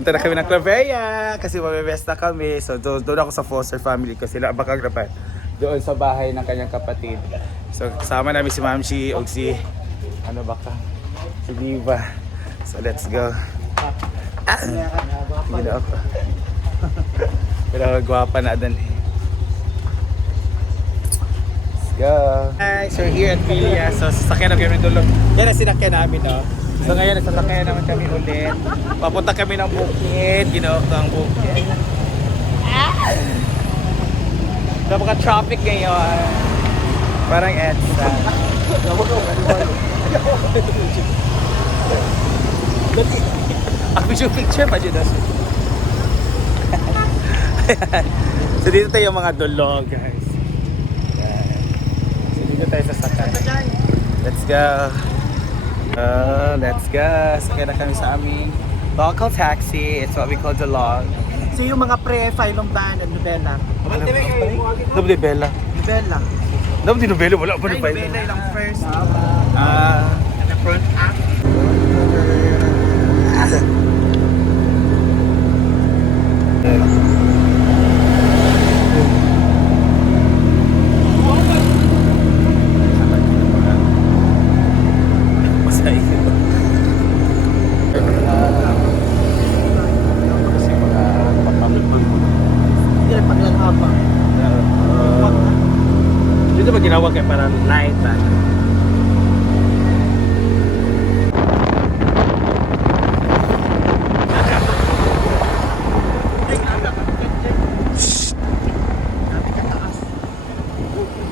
Punta na kami ng Claveria kasi mamibesta kami. So doon ako sa foster family ko sila bakag rapat doon sa bahay ng kanyang kapatid. So kasama namin si Mamshi o si ano baka si Diva. So let's go. Sige na ako. Pero gwapa na doon. Let's go. Hi, so here at Pilia. So sasakyan na kami dulog. Yan ang sinakyan namin, no? So ngayon, nagsasakyan naman kami ulit. Papunta kami ng bukid. Ginawa ko ang bukid. Napaka-traffic ngayon. Parang EDSA. Ako yung picture pa dyan. So dito tayo mga dulog, guys. So dito tayo sasakay. Let's go. Let's go. Sakay na kami sa aming local taxi. It's what we call Dulog. So yung mga pre-file ng band and novela. Double Bella. Novela. Double Novela. Wala pa rin Ay, novela yung first. And the front act. Hindi na paglalhaba. Dito ba ginawa kayo para night time?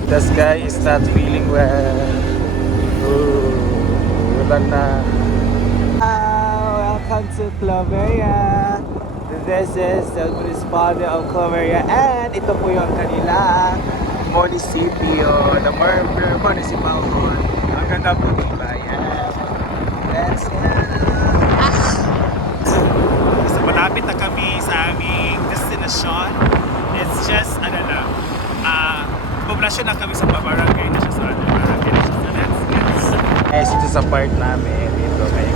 The sky is not feeling well. Ooh, wala na. Welcome to Claveria. This is the municipality of Claveria and ito po yung kanila munisipyo, the municipal hall. Ang ganda po ng bayan. Let's go! So malapit na kami sa aming destination. It's just, ano lang, poblasyon na kami sa barangay na siya sa ano, barangay na siya sa let's go! Ito sa part namin dito kay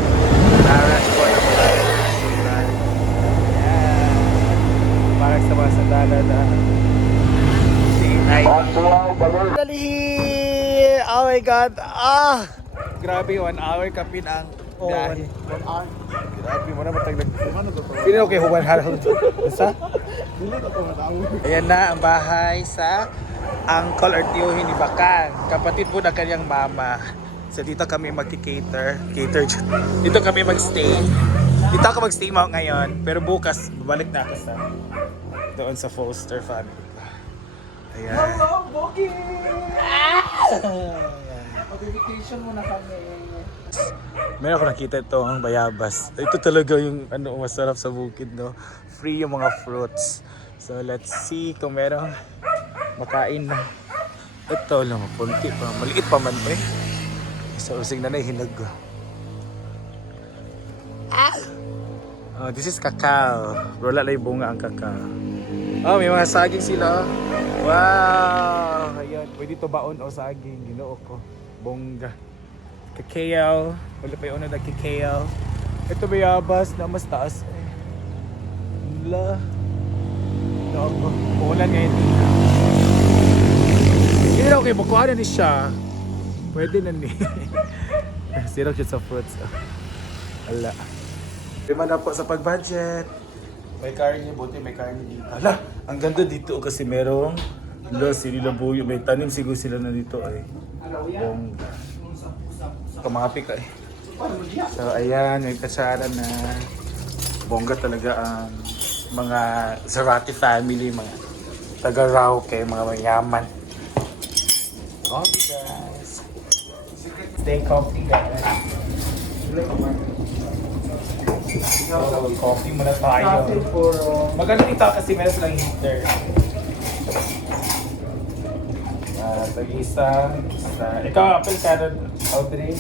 Naras po yung parang sa mga sandala na Dali! Oh my God! Grabe, 1 hour kapin ang biyahe. 1 hour. Grabe mo na matagdag. Sino okay, huwan harap ito? Basta? Ayan na ang bahay sa uncle or tiyuhin ni Bakang. Kapatid po na kanyang mama. So dito kami mag-cater. Dito kami mag-stay. Dito ako mag-stay mo ngayon. Pero bukas, babalik na ako sa doon sa foster family. Ayan. Hello, Bogi! Mag-vacation muna kami. Meron ako nakita ito ang bayabas. Ito talaga yung ano masarap sa bukid, no? Free yung mga fruits. So let's see kung merong makain na. Ito lang, punti pa. Maliit pa man eh. So usig na hinag ko. Oh, this is cacao. Wala lang yung bunga ang cacao. Oh, may mga saging sila. Wow! Ayan, pwede ito baon o saging. Ginoo ko. Bongga. Cacao. Wala pa yung una na cacao. Ito bayabas na mas taas eh. Wala. Ako. Pukulan ngayon. Hindi na okay. Bukuha na ni siya. Pwede na ni. Sirap siya sa fruits. Wala. Lima na po sa pag-budget. May karne, buti may karne dito. Hala, ang ganda dito kasi merong sili labuyo. May tanim siguro sila na dito ay. Bongga. Kamapik ay. So ayan, may katsara na bongga talaga ang mga Zarate family, mga taga-Rauque, mga mayaman. Coffee guys. Stay coffee guys. So, coffee muna tayo. Maganda dito kasi meron silang heater. Tag-isa. Ikaw, apel ka na, Audrey?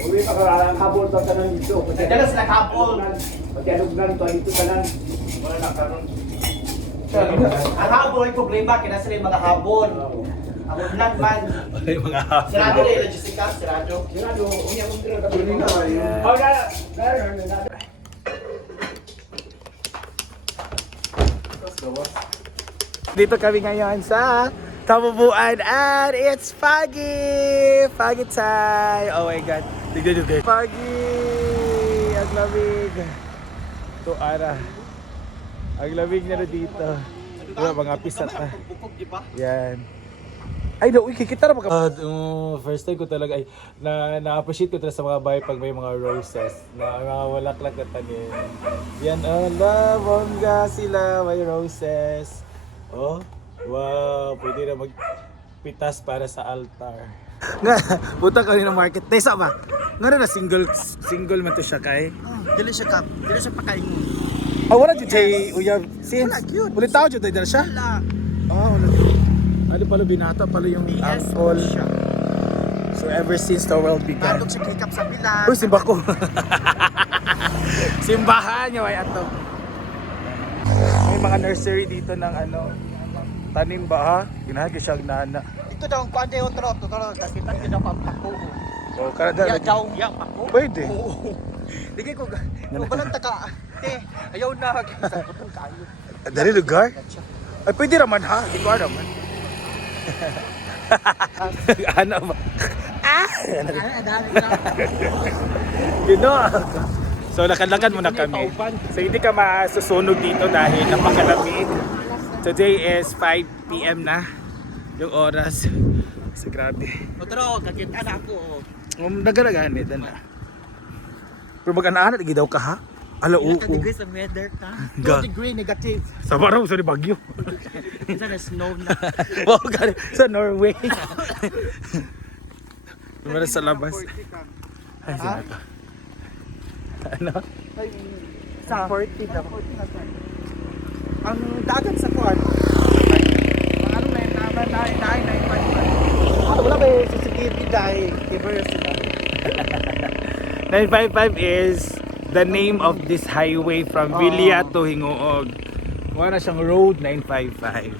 Uwi pa ka kabol sa tanan dito. Nagdala sila kabol. Pagkalog lang to dito tanan. Wala na karon. Ang habon ay problema, kinasali yung mga habon. Ang unlan man. Ay, mga hapon. Sirado na yung Jessica, sirado. Sirado, unya mong tira ka. Oh, na. Dito kami ngayon sa Kabubuan and it's foggy! Foggy time! Oh my God! Tignan nyo guys. Foggy! Ang lamig! Ito ara. Ang lamig na dito. Wala mga pisat na. Bukog, di ba? Yan. Ay, no, kikita na pa ka. First time ko talaga ay na-appreciate ko talaga sa mga bahay pag may mga roses na mga walaklak na tanim. Yan, ala, bongga sila, may roses. Oh, wow, pwede na magpitas para sa altar. Nga, buta ka rin ng market. Tesa ba? Nga na single man to siya kay? Dili siya kap, dili siya pakain mo. Ah, wala dyan siya uyab. Since, Wala, cute. ulit tao dyan tayo siya? Wala. Oh, wala. Ano pala binata pala yung BS apple. siya. So ever since the world began. Nandog siya kikap sa bilan. Uy, simba ko. Simbahan nyo ay ato. May mga nursery dito ng ano, tanim ba ha? Ginahagi siya ang nana. Ito daw ang pande otro, kakita kita pa pako. O, kada Ya daw, ya pako. pwede. Oo. Digay ko, balang taka. Ayaw na, sa putong kayo. Dari lugar? Ay, pwede raman ha. Di ko naman. Ano ba? You know. So lakad-lakad muna kami. So hindi ka masusunog dito dahil napakalamig. Today is 5 PM na yung oras. So grabe. Otro, kakita na ako. Nagalaganit na. Pero mag-ana lagi daw ka ha? Ala Ilan ka oo. degree sa weather ka? Ga- 2 degree negative. Sa baraw sa Bagyo. Isa na snow na. Wow, gani sa Norway. Lumara sa labas. Ay, sino to? Ano? Sa 40 na. Ang dagat sa kuwan. Ano na yun? Wala ba yung CCTV dahil Iberia sila? 955 is the name of this highway from Villa to Hingoog. Wala siyang road 955.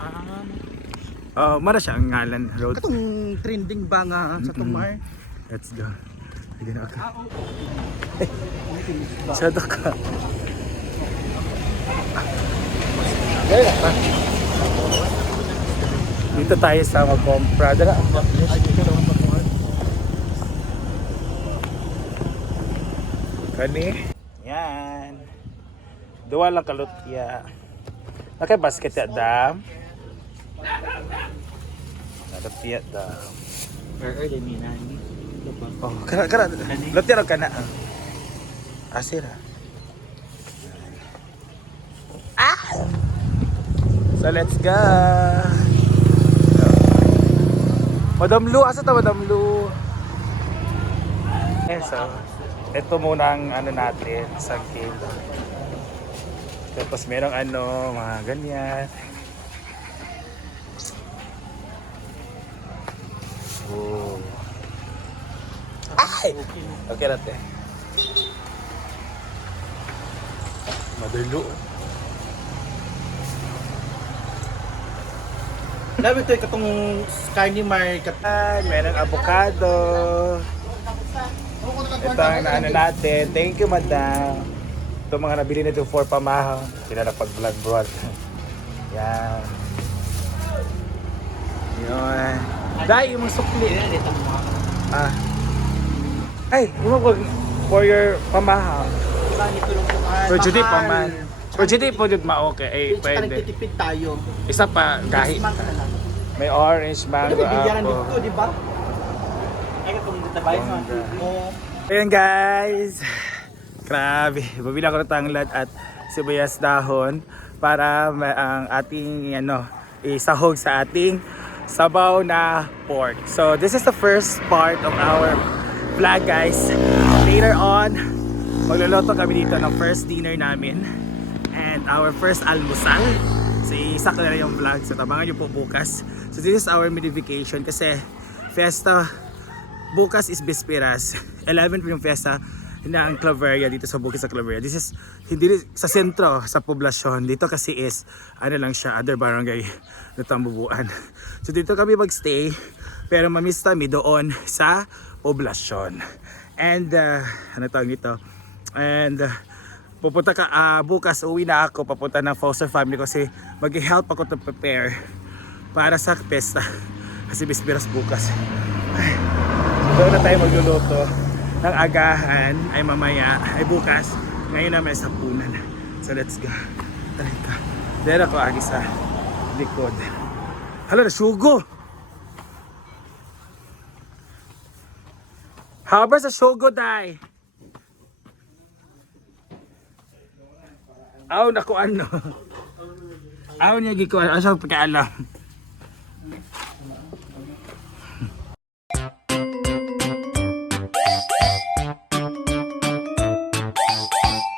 Mara siyang ngalan road. Katong trending ba nga sa Tumar? Let's go. Hindi na ako. Sado ka. Dito tayo sa mag-compra. Dala. Kani. Yan. Dua lang kalutya. Nakay basket ya dam. Kalutya dam. Early ni nani. Oh, kara. Lutya ra kana. Asira. So let's go. Madam Lu, asa ta Madam Lu? So, ito muna ang ano natin sa kilo. Tapos merong ano, mga ganyan. Oh. Ay! Okay natin. Madalo. Labi ito katong Carni Market. Merong avocado. Ito ang naano natin. Thank you, madam. Ito mga nabili nito for pamahaw. Sila na pag-vlog broad. Yan. Yun. Dahil yung mga sukli. Ay, yung mga for your pamahaw. For Judy pa man. For Judy po dito ma-okay. Ay, pwede. Nagtitipid tayo. Isa pa, kahit. May orange, Pwede mango, bibigyan apple. dito, di ba? Ay, katong tatabay mo. Ayan guys, grabe, babila ko ng tanglad at sibuyas dahon para ang ating isahog sa ating sabaw na pork. So this is the first part of our vlog guys. Later on, magluluto kami dito ng first dinner namin and our first almusal. So isak na yung vlog, so tabangan nyo po bukas. So this is our mini vacation kasi fiesta. Bukas is Bisperas, 11 po yung fiesta, na ang Claveria dito sa bukid sa Claveria. This is hindi sa sentro sa poblasyon. Dito kasi is ano lang siya, other barangay na Tambubuan. So dito kami magstay pero mamiss kami doon sa poblasyon. And ano tawag nito? And pupunta ka bukas uwi na ako papunta ng foster family kasi mag-help ako to prepare para sa pesta kasi bisperas bukas. Ay, so doon na tayo magluluto ng agahan ay mamaya ay bukas. Ngayon naman sa punan. So let's go. Taray ka. Dera ko agi sa likod. Hala na sugo. Haba sa sugo dai. Aw naku ano. Aw niya gikuan asa pagkaalam.